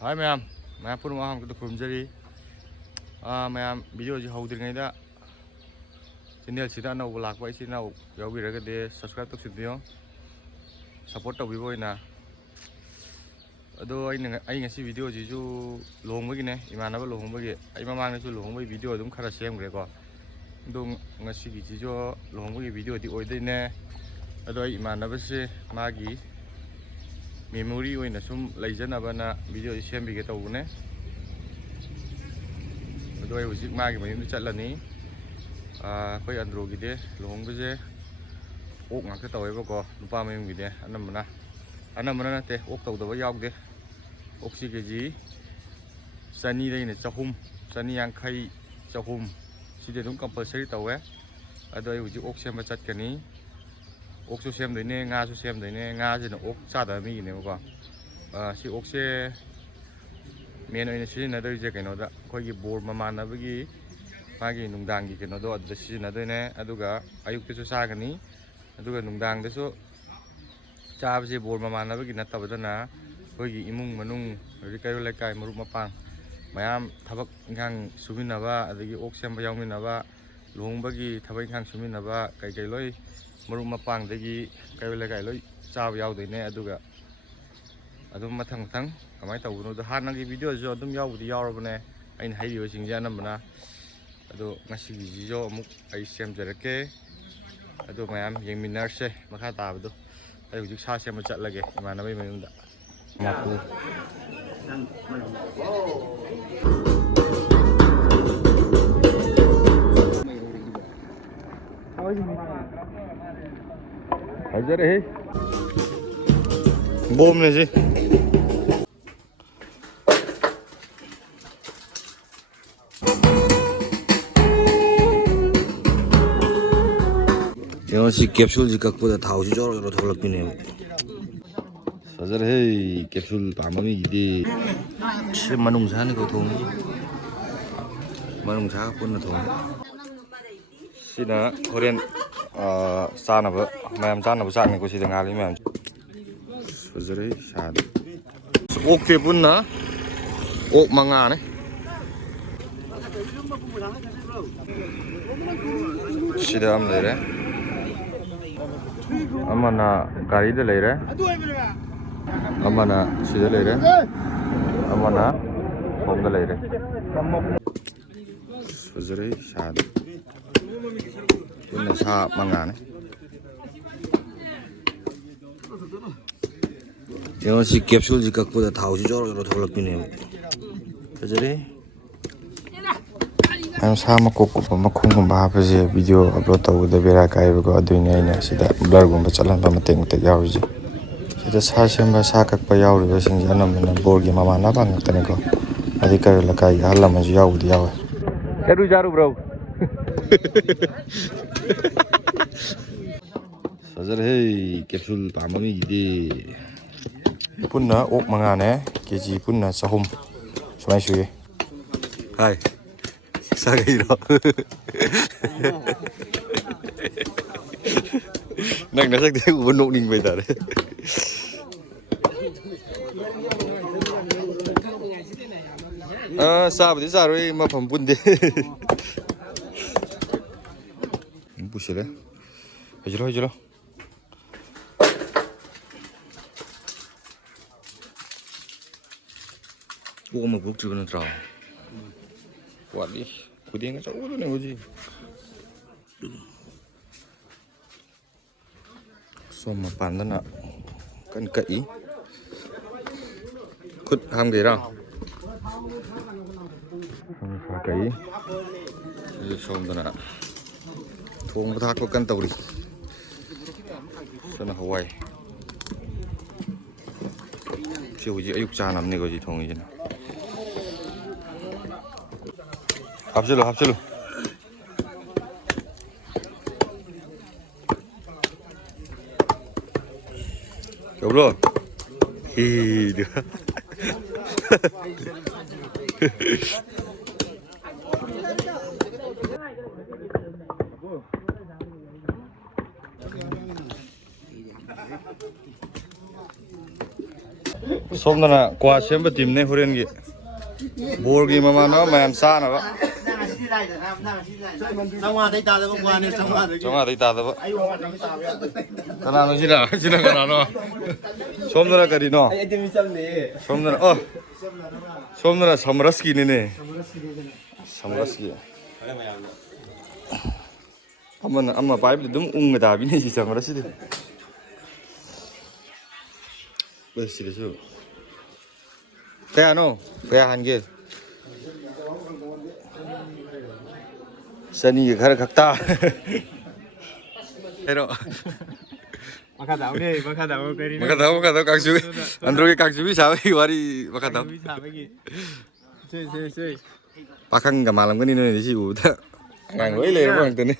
Hi ma'am, ma'am pun mau ham kita kurumjari. Ma'am video ji haudir ngai da. Channel sida na ulak bai sida na yawi raga de subscribe tok sidiyo. Support tau bibo ina. Ado ai ngasi video ji ju lohong bagi ne, imanaba lohong bagi. Ai mamang na ju lohong bagi video dum khara sem gre ko. Ado ngasi gi ji jo lohong bagi video di oi dei ne. Ado ai imanaba se magi memory oina sum leijanaba na video ji sem bige tau ne. Ado ai hujik magi mayum chatlani. Koi andro gide lohong bije ok ngak tau ai ko nupa mayum gide anamana na te ok tau da yauk de ok si ge ji sani dei ne chahum sani yang khai chahum si de dum compulsory tau ai ado ai hujik ok sem chat kani ok su sem doi ne nga su sem doi ne nga je na ok cha da mi ne ko si ok se men oina si na doi je kaino da koi gi bor mamana bagi magi nungdang gi keno do adda sizinadoi ne aduga ayuktesu sagani aduga nungdang desu chabse bor mamanabagi nattabadana koigi imung manung rikayo laikai marup mapang mayam thabak inghang suminaba adagi ok semba yauminaba luhongbagi thabak inghang suminaba kai loi marup mapang dagi kayo laikai loi chab yaudoine aduga adum mathang kamai tawbuno da hanagi video jo adum yaubudi yaurabane ain hairiyo singja anambana ado ngasi gi jo amuk ai semjarake ado mayam yengminarse makha tabado ai hujik sa sem chatlage imanabai mayumda maku hajare he bom ne ji si capsule ji kakpoda thau ji jor jor tholak pine sajar he capsule pamami de se manung sa ni ko thong manung sa pun na thong sina korean sana ba mayam sana ba sang ni ko si ngali mayam sajar he sa ok te pun na ok manga ne sida am le re amana gari de leire amana sida leire amana hom de leire sujare sad punna sa mangane yo si capsule ji kakpoda thau ji jor jor tholak pine sujare I'm sama koko makhung ba hapaje video upload tawda bera kai go aduine aina sida blur gumba chalan ba mateng te yawji sida sa semba sa kak pa yawri ba sing janam na borgi mama na bang tane ko adi kai la kai hala ma yawdi yawa keru jaru bro sajar hey capsule pamami de punna ok mangane kg punna sahum sumai suye hai sagayro nang nasak de ubonok ning bai tare sabdi saroi mafam bunde busile hajro wo ma buk jibana tra wali kuding ka ulo ne hoji so ma pandana kan kai khut ham ge ra kai ji som dana thong thak ko kan tawri sana hawai si hoji ayuk cha nam ne go ji thong ji na 합실로 여보로 히드 ꯁꯣꯝꯗꯅ ꯀ꯭ꯋꯥ ꯁꯦꯝꯕ ꯇꯤꯝꯅꯦ ꯍꯣꯔꯦꯟꯒꯤ ꯕꯣꯜꯒꯤ ꯃꯃꯥꯟꯅꯕ ꯃꯌꯥꯝ ꯆꯥꯅꯕ ꯆꯥꯝꯃꯉꯥꯗꯩ ꯇꯥꯗꯕ ꯀ꯭ꯋꯥꯅꯦ ꯆꯥꯝꯃꯉꯥꯗꯩ ꯇꯥꯗꯕ ꯀꯅꯥꯅꯣ ꯁꯤꯅ ꯀꯅꯥꯅꯣ ꯁꯣꯝꯗꯅ ꯀꯔꯤꯅꯣ ꯁꯣꯝꯗꯅ ꯁꯣꯝꯗꯅ ꯁꯃꯔꯁꯀꯤꯅꯤꯅꯦ ꯁꯃꯔꯁꯀꯤ ꯑꯃ ꯄꯥꯏꯕꯗꯤ ꯑꯗꯨꯝ ꯎꯪꯒ ꯇꯥꯕꯤꯅꯦ ꯁꯤ ꯁꯃꯔꯁꯤꯗꯤ ꯁꯤꯗꯁꯨ kaya hange sani khar khakta pero makadaw kaksu andro ke kaksu bi sabai wari makadaw pakang ga malam gani ne si u ta ngang loi le bang tene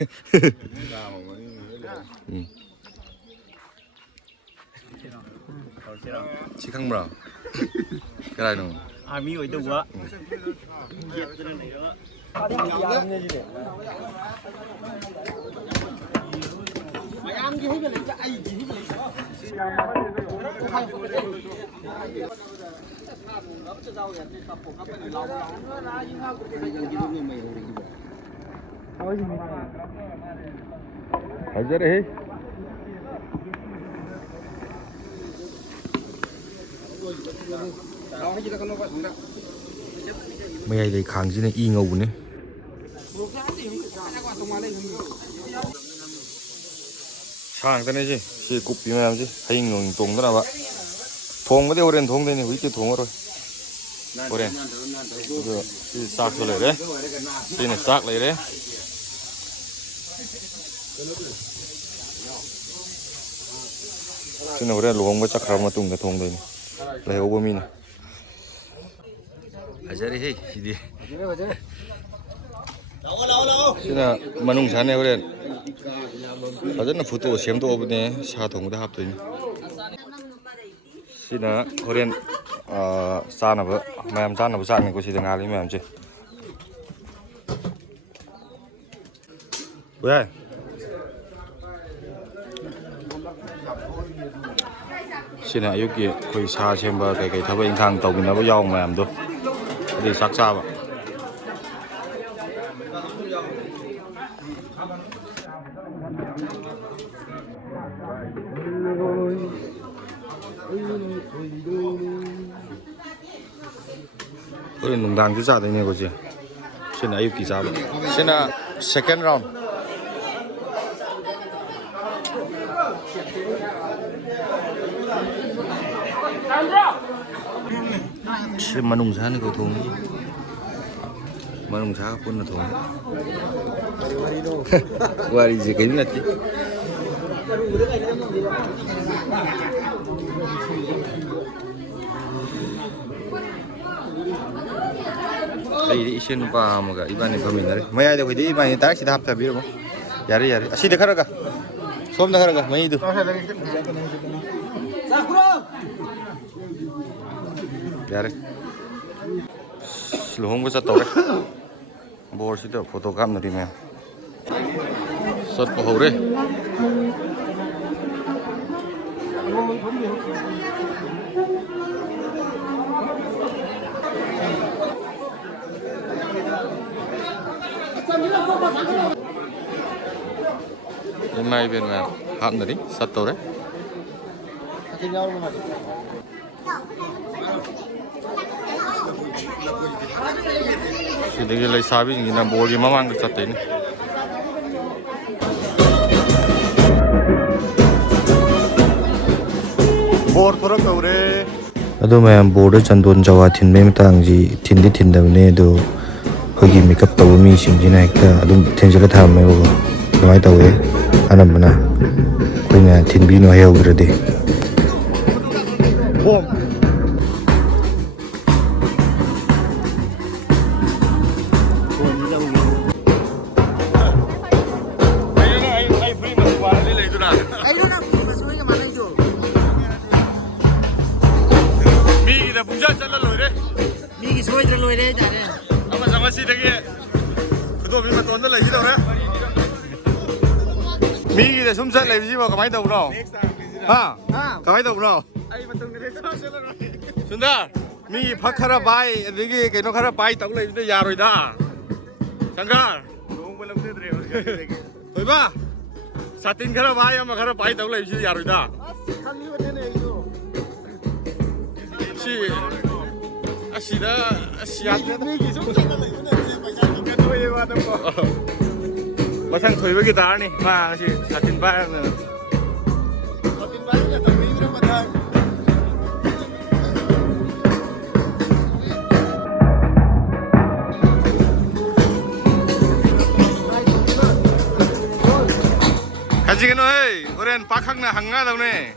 sikang bra cái này nó army ở đâu quá ở dưới đây mayai dei khangji ne i ngau ne sang ta ne si kupi mayam ji haing ngong tong da ba thong ma de horen thong de ne hui ti thong rồi horen si sak so le de si ne sak le de si ne horen luong ba chak kham ma tung da thong de ne le ho ba mi ne ajari he sidi sina manung sane horen fajana photo semdo obne sa thongda haptoini sina horen sana ba mayam sana ba sang ko sida ngali mayam che 왜? sina ayuki koi sa semba kai thaba inkhang tawinaba yaw mayam do đi sắc xa vậy ôi nung đang chú ra đây này có gì xin ai kỳ ra vậy xin là second round xin mà nung sáng này có thùng manung sa pun na thong wari je kain na ti ai ri isen pa ma ga ibani bamin re maya de khoi ibani tak si hap ta bi ro yare asi de khara ga som da khara ga mai du yare luhong ko sa to re bor si to photo kam na di me sot ko ho re mai bên mà hạm na di sat to re sidagi lai sabi ngina bol gi mamang ka chatte ni bor thorak aure adu mayam board chandon jawa thin me mitang ji thin di thin da ne do hogi makeup taw mi sing ji na ekta adum thin jala tham me go mai tawe anam na koina thin bi no heu grade bom 미기대 숨살 내지 뭐 가만히 있다 울어. 아, 가만히 있다 울어. ꯑꯩ ꯃꯇꯨꯡꯗꯗꯤ ꯆꯠꯂꯔꯣꯏ ꯁꯨꯟꯗꯔ ꯃꯤ ꯐꯛ ꯈꯔ ꯄꯥꯏ ꯑꯗꯒꯤ ꯀꯩꯅꯣ ꯈꯔ ꯄꯥꯏ ꯇꯧ ꯂꯩꯕꯗ ꯌꯥꯔꯣꯏꯗ ꯁꯪꯒꯥꯔ ꯂꯨꯍꯣꯡꯕ ꯂꯝꯖꯗ꯭ꯔꯦ ꯍꯧꯖꯤꯛ ꯊꯣꯏꯕ ꯁꯥꯇꯤꯟ ꯈꯔ ꯄꯥꯏ ꯑꯃ ꯈꯔ ꯄꯥꯏ ꯇꯧ ꯂꯩꯕꯁꯤꯗ ꯌꯥꯔꯣꯏꯗ ꯈꯪꯉꯤꯕꯅꯤꯅꯦ ꯑꯩꯁꯨ ꯁꯤ ꯑꯁꯤꯗ ꯑꯁ ꯌꯥꯗ꯭ꯔꯦꯗ ꯃꯤꯒꯤ ꯁꯨꯝ ꯆꯠꯂ ꯂꯩꯕꯅꯦ ꯄꯩꯁꯥ ꯊꯣꯛꯑꯦꯕ ꯑꯗꯨꯝꯀꯣ ꯃꯊꯪ ꯊꯣꯏꯕꯒꯤ ꯇꯥꯔꯅꯤ ꯃꯥ ꯉꯁꯤ ꯁꯥꯇꯤꯟ ꯄꯥꯏꯔꯕꯅꯤꯅ ꯁꯥꯇꯤꯟ ꯄꯥꯏꯔꯒ ꯇꯧꯕꯤꯕ꯭ꯔꯥ ꯃꯊꯪ 가지겠노 헤이 호렌 빡학나 항가다우네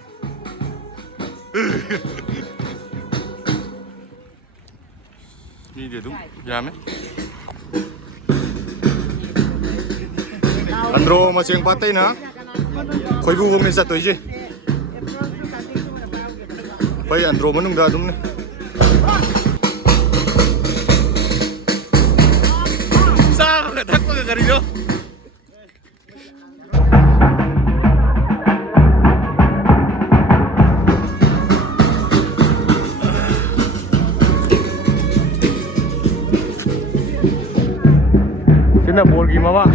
미디도 야메 안드로 마생 빠떼이나 거이부 공네 쌌또이지 거의 안드로 머능다 dum네 싸가 탁고가 가리죠 Sina borgi mama.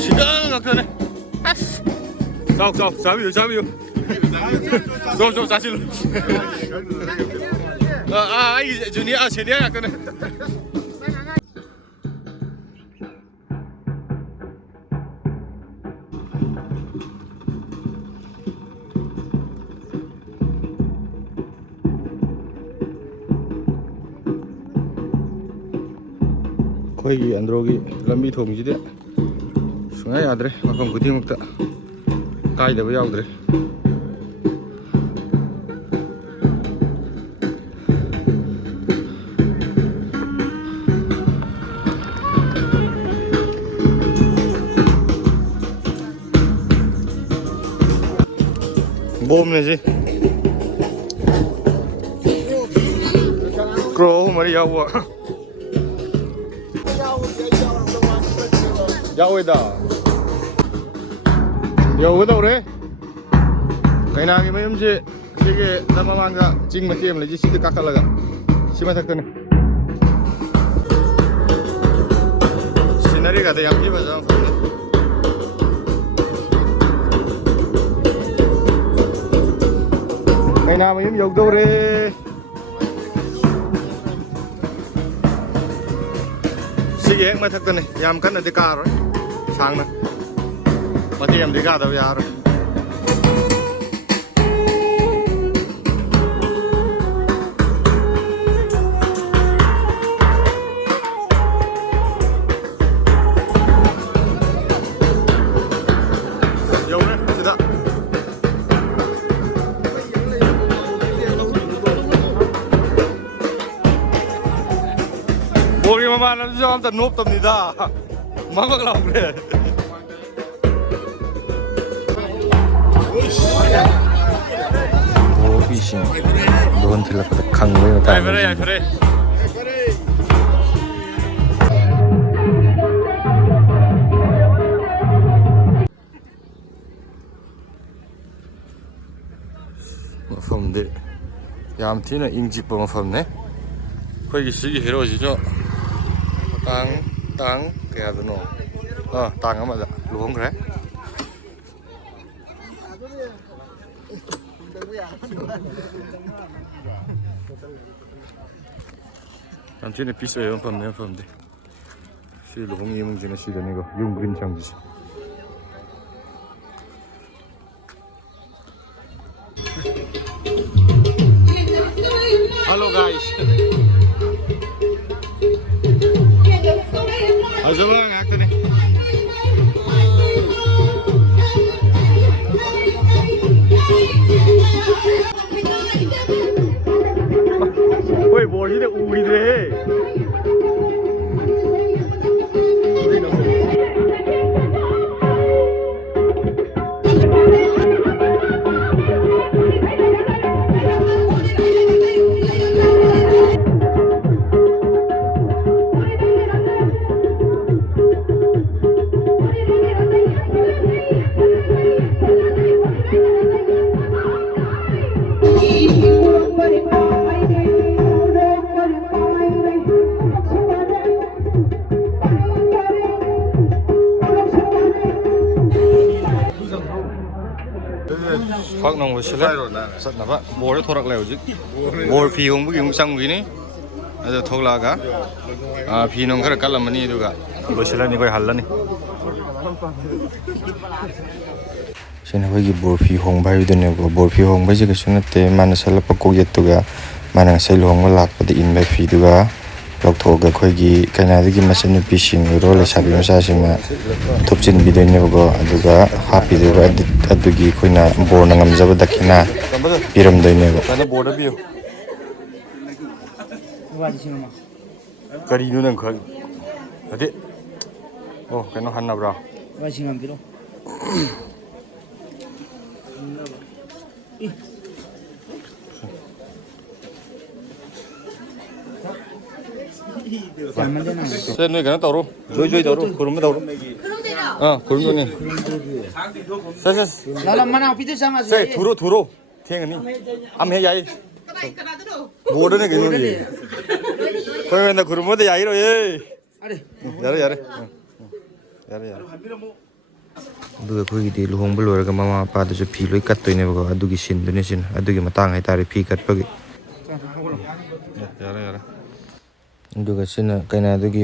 시간 막혀네. 아스. 자비요. 좀 자실로. 이 주니야 세니야 약간네. 거기 안드로기 람비 통지데 숭아 야드레 마컴 구디묵다 까이데버 야우드레 봄네지 그로 머리 야워 야오이다 야오이다 그래 가이나기 mayum지 시게 남아만가 징마티 em leji sidu kakalaga sima sakane scenery ga da yam ki baja phone kaina mayum yogdo re sige ek ma thakane yam kan de kar sang na mati em de ga da yar Bori mama nanti jam tak nop tam nida, mama kalau boleh. Oh fishing, doan tidak pada kang boleh tak? Ay pare. Mafam de, yam tina ingjip mafam ne. 거기 시기 헤로지죠. 땅 그래야 되노. 땅 맞아. 루공 그래? 안티네 비싸요. 펌네. 시 루공 이몽지는 시는 이거 용그림 장지. Hello guys. Azaba ngakta ne. Oi, bol ni de uri de. ꯐꯛ ꯅꯣꯡ ꯂꯣꯏꯁꯤꯜꯂꯦ ꯆꯠꯅꯕ ꯕꯣꯔꯗ ꯊꯣꯔꯛꯂꯦ ꯍꯧꯖꯤꯛ ꯕꯣꯔ ꯐꯤ ꯍꯣꯡꯕꯒꯤ ꯑꯃꯨꯛ ꯆꯪꯈꯤꯅꯤ ꯑꯗꯨ ꯊꯣꯛꯂꯛꯑꯒ ꯐꯤ ꯅꯨꯡ ꯈꯔ ꯀꯠꯂꯝꯃꯅꯤ ꯑꯗꯨꯒ ꯂꯣꯏꯁꯤꯜꯂꯅꯤ ꯑꯩꯈꯣꯏ ꯍꯜꯂꯅꯤ ꯁꯤꯅ ꯑꯩꯈꯣꯏꯒꯤ ꯕꯣꯔ ꯐꯤ ꯍꯣꯡꯕ ꯍꯥꯏꯕꯗꯨꯅꯦꯕꯀꯣ ꯕꯣꯔ ꯐꯤ ꯍꯣꯡꯕꯁꯤ ꯀꯩꯁꯨ ꯅꯠꯇꯦ ꯃꯥꯅ ꯁꯦꯠꯂꯛꯄ ꯀꯣꯛꯌꯦꯠꯇꯨꯒ ꯃꯥꯅ ꯉꯁꯥꯏ ꯂꯨꯍꯣꯡꯕ ꯂꯥꯛꯄꯗ ꯏꯟꯕ ꯐꯤꯗꯨꯒ ꯂꯧꯊꯣꯛꯑꯒ ꯑꯩꯈꯣꯏꯒꯤ ꯀꯩꯅꯥꯗꯒꯤ ꯃꯆꯟꯅꯨꯄꯤꯁꯤꯡ ꯑꯣꯏꯔꯣ ꯂꯩꯁꯥꯕꯤ ꯃꯆꯥꯁꯤꯡꯅ ꯊꯨꯞꯆꯤꯟꯕꯤꯗꯣꯏꯅꯦꯕꯀꯣ ꯑꯗꯨꯒ ꯍꯥꯞꯄꯤꯗꯣꯏꯕ ꯑꯗꯨꯒꯤ ꯑꯩꯈꯣꯏꯅ ꯕꯣꯔꯅ ꯉꯝꯖꯕ ꯗꯈꯤꯅꯥ ꯄꯤꯔꯝꯗꯣꯏꯅꯦꯕ ꯕꯣꯔꯗ ꯄꯤꯌꯨ ꯀꯔꯤꯅꯣ ꯅꯪ ꯈꯪ ꯑꯗꯤ ꯑꯣ ꯀꯩꯅꯣ ꯍꯟꯅꯕ꯭ꯔꯣ ꯁꯦ ꯅꯣꯏ ꯀꯩꯅꯣ ꯇꯧꯔꯣ ꯖꯣꯏ ꯇꯧꯔꯣ ꯈꯨꯔꯨꯝꯕ ꯇꯧꯔꯣ ꯈꯨꯔꯨꯝꯗꯣꯏꯅꯤ ꯁꯦ ꯊꯨꯔꯣ ꯊꯦꯡꯉꯅꯤ ꯑꯃ ꯍꯦꯛ ꯌꯥꯏ ꯕꯣꯔꯗꯅꯦ ꯀꯩꯅꯣꯅꯤ ꯑꯩꯈꯣꯏ ꯍꯦꯟꯅ ꯈꯨꯔꯨꯝꯕꯗ ꯌꯥꯏꯔꯣꯏꯌꯦ ꯌꯥꯔꯦ ꯑꯗꯨꯒ ꯑꯩꯈꯣꯏꯒꯤꯗꯤ ꯂꯨꯍꯣꯡꯕ ꯂꯣꯏꯔꯒ ꯃꯃꯥ ꯃꯄꯥꯗꯁꯨ ꯐꯤ ꯂꯣꯏ ꯀꯠꯇꯣꯏꯅꯦꯕꯀꯣ ꯑꯗꯨꯒꯤ ꯁꯤꯟꯗꯨꯅꯤ ꯁꯤꯅ ꯑꯗꯨꯒꯤ ꯃꯇꯥꯡ ꯍꯥꯏꯇꯥꯔꯦ ꯐꯤ ꯀꯠꯄꯒꯤ ꯌꯥꯔꯦ ꯑꯗꯨꯒ ꯁꯤꯅ ꯀꯩꯅꯥꯗꯨꯒꯤ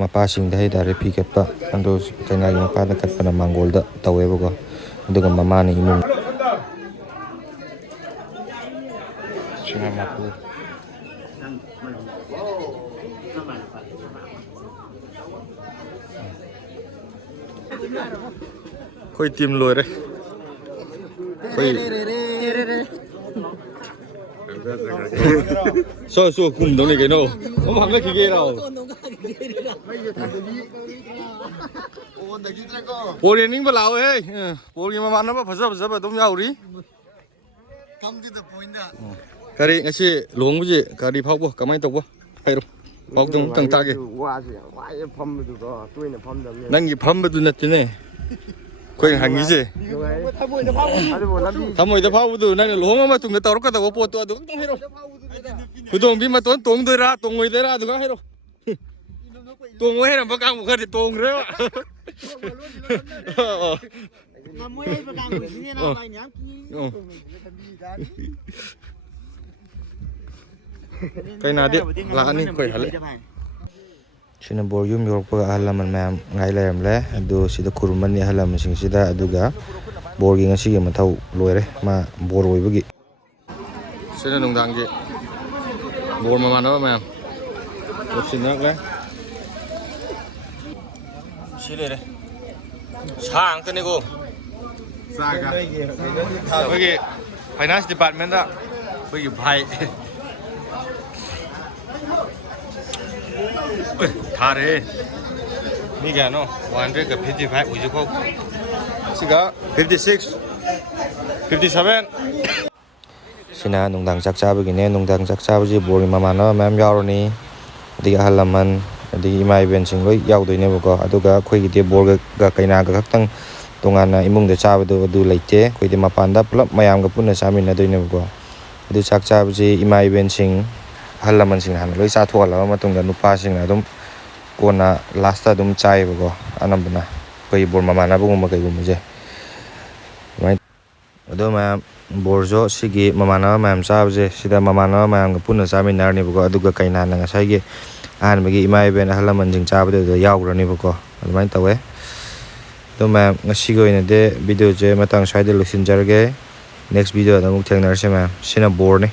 ꯃꯄꯥꯁꯤꯡꯗ ꯍꯥꯏꯇꯥꯔꯦ ꯐꯤ ꯀꯠꯄ ꯑꯗꯣ ꯀꯩꯅꯥꯒꯤ ꯃꯄꯥꯗ ꯀꯠꯄꯅ ꯃꯥꯡꯒꯣꯜꯗ ꯇꯧꯋꯦꯕꯀꯣ ꯑꯗꯨꯒ ꯃꯃꯥꯅ ꯏꯃꯨꯡ ꯁꯤꯅ ꯃꯄꯨ ꯑꯩꯈꯣꯏ ꯇꯤꯝ ꯂꯣꯏꯔꯦ ꯁꯣ ꯀꯨꯝꯗꯧꯅꯤ ꯀꯩꯅꯣ ꯑꯃꯨꯛ ꯍꯪꯂꯛꯈꯤꯒꯦꯔꯣ ꯕꯣꯜ ꯌꯦꯡꯅꯤꯡꯕ ꯂꯥꯛꯑꯣꯍꯦ ꯕꯣꯜꯒꯤ ꯃꯃꯥꯟꯅꯕ ꯐꯖꯕ ꯑꯗꯨꯝ ꯌꯥꯎꯔꯤ ꯀꯔꯤ ꯉꯁꯤ ꯂꯨꯍꯣꯡꯕꯁꯤ ꯀꯔꯤ ꯐꯥꯎꯕ ꯀꯃꯥꯏꯅ ꯇꯧꯕ ꯍꯥꯏꯔꯣ ꯄꯥꯎꯗꯝ ꯑꯃꯨꯛꯇꯪ ꯇꯥꯒꯦ ꯋꯥꯁꯦ ꯌꯥꯝ ꯋꯥꯏꯑꯦ ꯐꯝꯕꯗꯨꯀꯣ ꯇꯣꯏꯅ ꯐꯝꯗꯕꯅꯤ ꯅꯪꯒꯤ ꯐꯝꯕꯗꯨ ꯅꯠꯇꯦꯅꯦ ꯑꯩꯈꯣꯏꯅ ꯍꯪꯉꯤꯁꯦ ꯊꯃꯣꯏꯗ ꯐꯥꯎꯕꯗꯨ ꯅꯪꯅ ꯂꯨꯍꯣꯡꯉ ꯃꯇꯨꯡꯗ ꯇꯧꯔꯛꯀꯗꯧꯕ ꯄꯣꯠꯇꯣ ꯑꯗꯨ ꯑꯝꯇꯪ ꯍꯥꯏꯔꯛꯑꯣ ꯈꯨꯗꯣꯡꯕꯤ ꯃꯇꯣꯟ ꯇꯣꯡꯗꯣꯏꯔꯥ ꯇꯣꯡꯉꯣꯏꯗꯣꯏꯔꯥ ꯑꯗꯨꯒ ꯍꯥꯏꯔꯛꯑꯣ ꯇꯣꯡꯉꯣ ꯍꯩꯔꯝꯕ ꯀꯥꯡꯕꯨ ꯈꯔꯗꯤ ꯇꯣꯡꯈ꯭ꯔꯦꯕ ꯀꯩꯅꯥꯗꯤ ꯂꯥꯛꯑꯅꯤ ꯑꯩꯈꯣꯏ ꯍꯜꯂꯦ ꯁꯤꯅ ꯕꯣꯔ ꯌꯨꯝ ꯌꯧꯔꯛꯄꯒ ꯑꯍꯜ ꯂꯃꯟ ꯃꯌꯥꯝ ꯉꯥꯏ ꯂꯩꯔꯝꯂꯦ ꯑꯗꯨ ꯁꯤꯗ ꯈꯨꯔꯨꯝꯃꯅꯤ ꯑꯍꯜ ꯂꯃꯟꯁꯤꯡꯁꯤꯗ ꯑꯗꯨꯒ ꯕꯣꯔꯒꯤ ꯉꯁꯤꯒꯤ ꯃꯊꯧ ꯂꯣꯏꯔꯦ ꯃꯥ ꯕꯣꯔ ꯑꯣꯏꯕꯒꯤ ꯁꯤꯅ ꯅꯨꯡꯗꯥꯡꯒꯤ ꯕꯣꯔ ꯃꯃꯥꯟꯅꯕ ꯃꯌꯥꯝ ꯂꯣꯏꯁꯤꯟꯅꯔꯛꯂꯦ ꯁꯤ ꯂꯩꯔꯦ ꯁꯥ ꯉꯥꯛꯇꯅꯤꯀꯣ ꯑꯩꯈꯣꯏꯒꯤ ꯐꯥꯏꯅꯥꯟꯁ ꯗꯤꯄꯥꯔꯠꯃꯦꯟꯗ ꯑꯩꯈꯣꯏꯒꯤ ꯚꯥꯏ ꯊꯥꯔꯦ ꯃꯤ ꯀꯌꯥꯅꯣ 155 ꯍꯧꯖꯤꯛꯐꯥꯎ ꯁꯤꯒ 56 57 ꯁꯤꯅ ꯅꯨꯡꯗꯥꯡ ꯆꯥꯛ ꯆꯥꯕꯒꯤꯅꯦ ꯅꯨꯡꯗꯥꯡ ꯆꯥꯛ ꯆꯥꯕꯁꯤ ꯕꯣꯔꯒꯤ ꯃꯃꯥꯟꯅꯕ ꯃꯌꯥꯝ ꯌꯥꯎꯔꯅꯤ ꯑꯗꯒꯤ ꯑꯍꯜ ꯂꯃꯟ ꯑꯗꯒꯤ ꯏꯃꯥ ꯏꯕꯦꯟꯁꯤꯡ ꯂꯣꯏ ꯌꯥꯎꯗꯣꯏꯅꯦꯕꯀꯣ ꯑꯗꯨꯒ ꯑꯩꯈꯣꯏꯒꯤꯗꯤ ꯕꯣꯔꯒ ꯀꯩꯅꯥꯒ ꯈꯛꯇꯪ ꯇꯣꯉꯥꯟꯅ ꯏꯃꯨꯡꯗ ꯆꯥꯕꯗꯣ ꯑꯗꯨ ꯂꯩꯇꯦ ꯑꯩꯈꯣꯏꯗꯤ ꯃꯄꯥꯟꯗ ꯄꯨꯂꯞ ꯃꯌꯥꯝꯒ ꯄꯨꯟꯅ ꯆꯥꯃꯤꯟꯅꯗꯣꯏꯅꯦꯕꯀோ ꯑꯗꯨ ꯆꯥꯛ ꯆꯥꯕꯁꯤ ꯏꯃꯥ ꯏꯕꯦꯟꯁꯤꯡ ꯑꯍꯜ ꯂꯃꯟꯁꯤꯡ ꯍꯥꯟꯅ ꯂꯣꯏ ꯆꯥꯊꯣꯛꯍꯜꯂꯕ ꯃꯇꯨꯡꯗ ꯅꯨꯄꯥꯁꯤꯡꯅ ꯑꯗꯨꯝ ꯀꯣꯟꯅ ꯂꯥꯁꯇ ꯑꯗꯨꯝ ꯆꯥꯏꯌꯦꯕꯀꯣ ꯑꯅꯝꯕꯅ ꯑꯩꯈꯣꯏ ꯕꯣꯔ ꯃꯃꯥꯟꯅꯕꯒꯨꯝꯕ ꯀꯩꯒꯨꯝꯕꯁꯦ ꯑꯗꯨꯃꯥꯏꯅ ꯑꯗꯣ ꯃꯌꯥꯝ ꯕꯣꯔꯁꯨ ꯁꯤꯒꯤ ꯃꯃꯥꯟꯅꯕ ꯃꯌꯥꯝ ꯆꯥꯕꯁꯦ ꯁꯤꯗ ꯃꯃꯥꯟꯅꯕ ꯃꯌꯥꯝꯒ ꯄꯨꯟꯅ ꯆꯥꯃꯤꯟꯅꯔꯅꯤꯕꯀꯣ ꯑꯗꯨꯒ ꯀꯩꯅꯥꯅ ꯉꯁꯥꯏꯒꯤ ꯑꯍꯥꯟꯕꯒꯤ ꯏꯃꯥ ꯏꯕꯦꯟ ꯑꯍꯜ ꯂꯃꯟꯁꯤꯡ ꯆꯥꯕꯗꯨꯗ ꯌꯥꯎꯈ꯭ꯔꯅꯤꯕꯀꯣ ꯑꯗꯨꯃꯥꯏꯅ ꯇꯧꯋꯦ ꯑꯗꯣ ꯃꯌꯥꯝ ꯉꯁꯤꯒꯤ ꯑꯣꯏꯅꯗꯤ ꯚꯤꯗꯤꯑꯣꯁꯦ ꯃꯇꯥꯡ ꯁ꯭ꯋꯥꯏꯗ ꯂꯣꯏꯁꯤꯟꯖꯔꯒꯦ ꯅꯦꯛꯁ ꯚꯤꯗꯤꯑꯣꯗ ꯑꯃꯨꯛ ꯊꯦꯡꯅꯔꯁꯦ ꯃꯌꯥꯝ ꯁꯤꯅ ꯕꯣꯔꯅꯤ